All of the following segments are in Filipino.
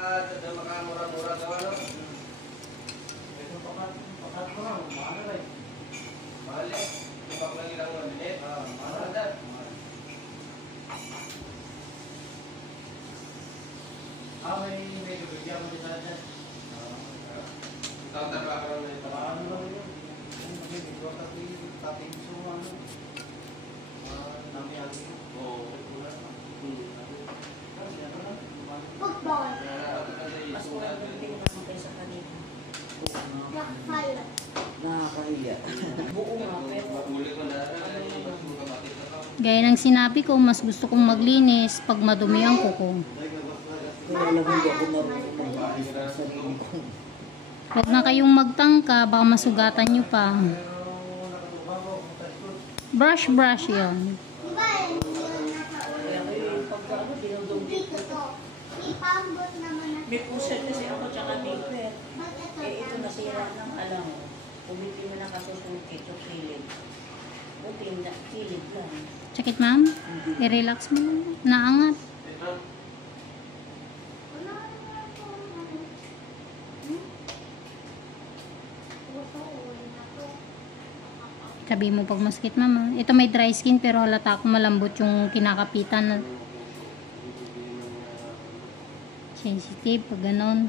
Makamura-mura gawa, no? Ito pakat ko lang, mahal na rin. Mahal eh. Ibang lang ilang maliit. Mahal na. May bibigyan mo din sa dyan. Ikaw trabaho lang na ito. Ano lang yun? May bigwa kating suman. Nami-agi. Oo. Football. Mas magandang tingnan kayo sa kanila. Blackfire. Nakakahiya. Buo nga, pero Mahuli ko na. Gaya ng sinabi ko, mas gusto kong maglinis pag madumi ang kuko. Kaya alam mo, hindi ako marunong magbahis sa sarili ko. Huwag na kayong magtangka, baka masugatan nyo pa. Brush yun. Diba yun yung nakaulit? kaya kayo pagka dinudong Dito to. Ipambot naman na. may puset kasi ako tsaka paper. Ba't ito Ito lang nasira siya? ng alam mo. Kumiti mo na kasusunkit o kilid. Buti na kilid lang. Check it, ma'am. I-relax mo lang. Naangat. Wala naman po. Hmm? Uwi na to. Sabi mo pag masakit, mama. Ito may dry skin pero halata ako malambot yung kinakapitan. Sensitive pag ganon.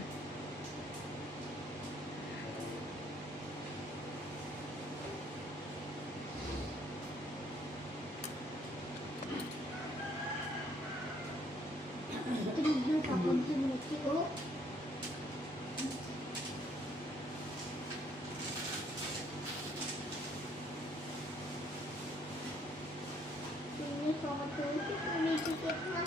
Tignan ka pag tumuti, oh. Tignan ka pag tumuti, kumipikit na.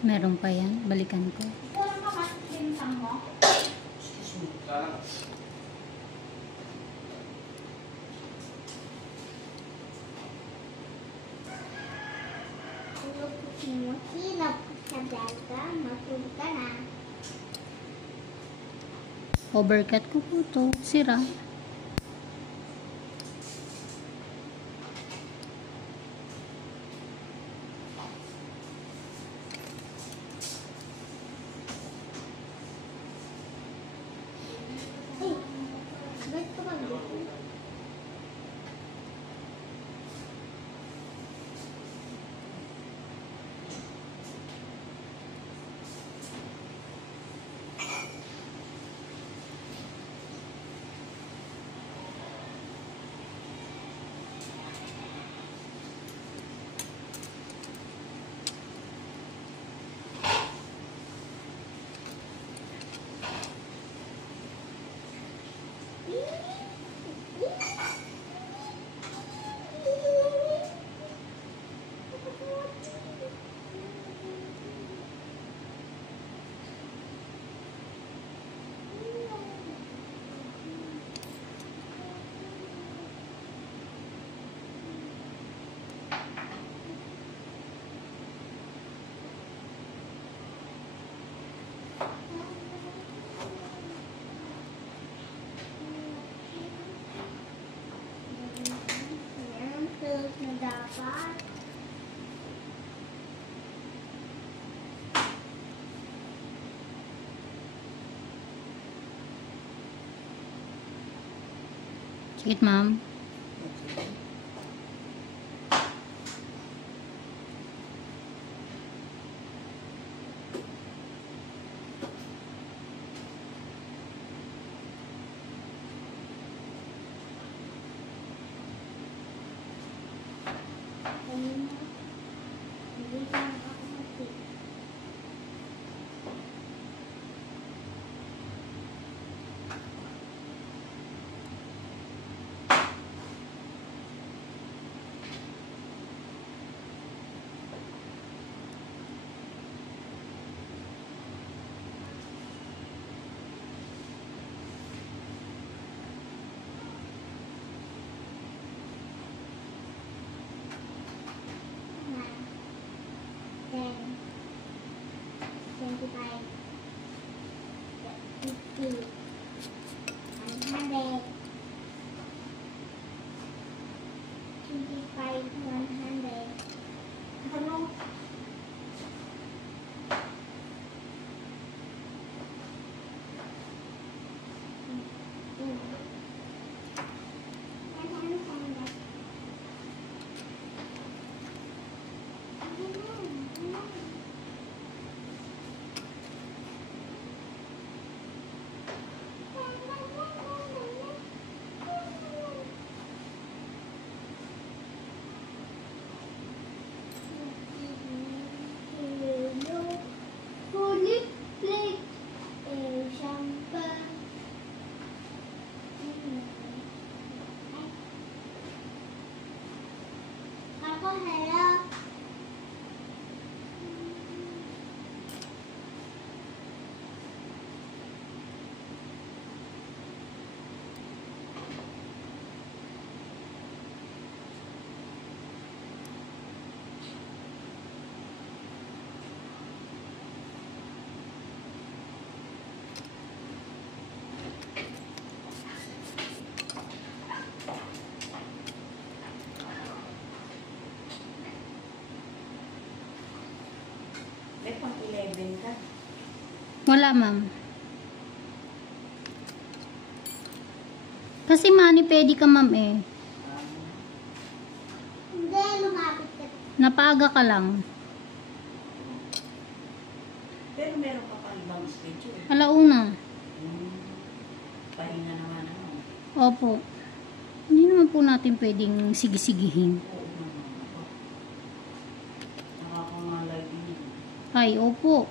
Meron pa yan. Balikan ko. Kulang ka mas bintang mo? Excuse me. Sana. Tulog mo, hilap sa daga, matulog ka na. Overcut ko po to. Sira. Ay, ba't ka ba dito? Yan, tulog na dapat. Check it, ma'am. 100. 25, 100. Ano? Ako, hello. May pang 11 ka. Wala, ma'am. Kasi mani pedi ka, ma'am eh. Hindi, lumapit ka. Napaaga ka lang. Pero meron pa pang ibang schedule. Alauna. Pahinga naman ako. Opo. Hindi naman po natin pwedeng sigisigihin. Oo naman ako. Nakakangalay din yun. Ay, opo.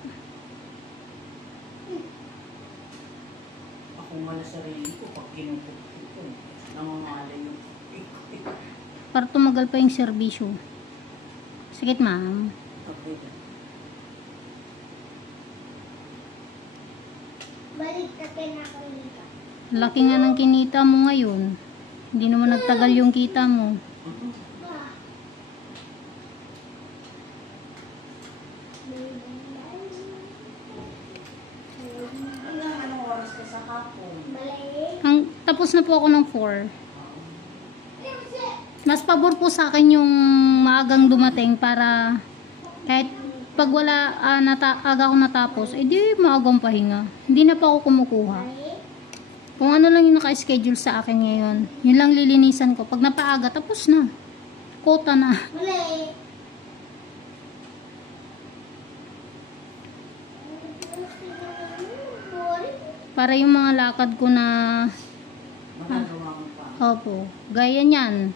Ako mala sarili ko pag kinupukpuk ko. Nangangalay yung pik-pik. Para tumagal pa yung serbisyo. Sakit, ma'am. Okay. Balik ka kinakalinta. Laki nga ng kinita mo ngayon. Hindi naman nagtagal yung kita mo. Anong oras ka sa hapon? Tapos na po ako ng 4. Mas pabor po sa akin yung maagang dumating para kahit pag wala aga ako natapos, edi maagang pahinga. Hindi na pa ako kumukuha. Kung ano lang yung naka-schedule sa akin ngayon, yun lang lilinisan ko. Pag napaaga, tapos na. Kota na. Mali. Para yung mga lakad ko na, Magagawa mo pa. opo, gaya niyan.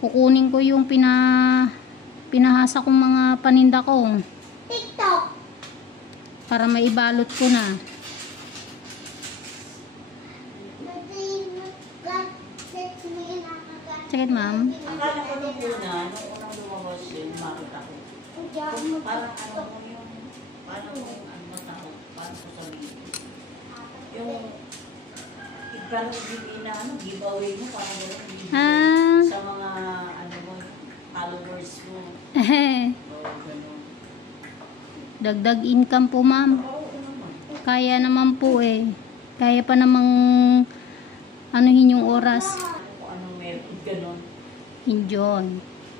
Kukunin ko yung pinahasa kong mga paninda ko TikTok. para maibalot ko na. Sakit, ma'am? Akala ko nung una, nung unang lumabas yun, makita ko. Parang ano mo yung, paano mo yung ano mo tao, paano ko sabihin. Yung, parang hindi na ano, giveaway mo, parang gano'n Ah. sa mga, ano mo, followers mo. O, gano'n. Dagdag income po, ma'am. Oo naman. Kaya naman po eh. Kaya pa namang anuhin yung oras. Ano kung anong meron, gano'n. Enjoy.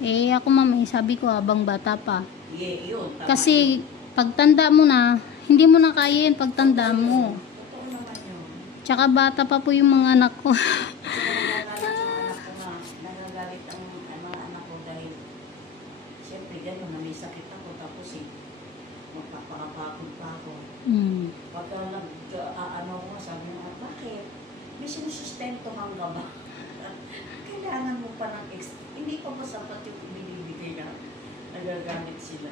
Eh ako, ma'am, sabi ko habang bata pa. Yeah, yun. Tama. Kasi pagtanda mo na, hindi mo na kaya yun pagtanda mo. Totoo naman yun. Tsaka bata pa po yung mga anak ko. Nagagalit ang mga anak ko dahil siyempre gano'n na may sakit ako tapos magpapakapagod pa ako. Pagka ano ko, sabi nga, bakit? May sinusustento kang ka ba? Kailangan mo pa ng extra. Hindi pa ba sapat yung binibigay na nagagamit sila?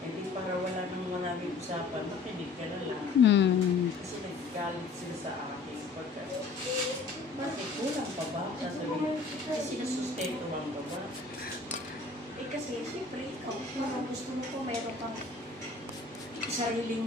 Eh di para wala nang maraming usapan, makinig ka na lang. Kasi nagagalit sila sa akin. Pagka, bakit kulang pa ba? Sasabihin, kasi sinusustento kang ka ba? Eh kasi, siyempre, ikaw, kung gusto mo po, mayroon kang sariling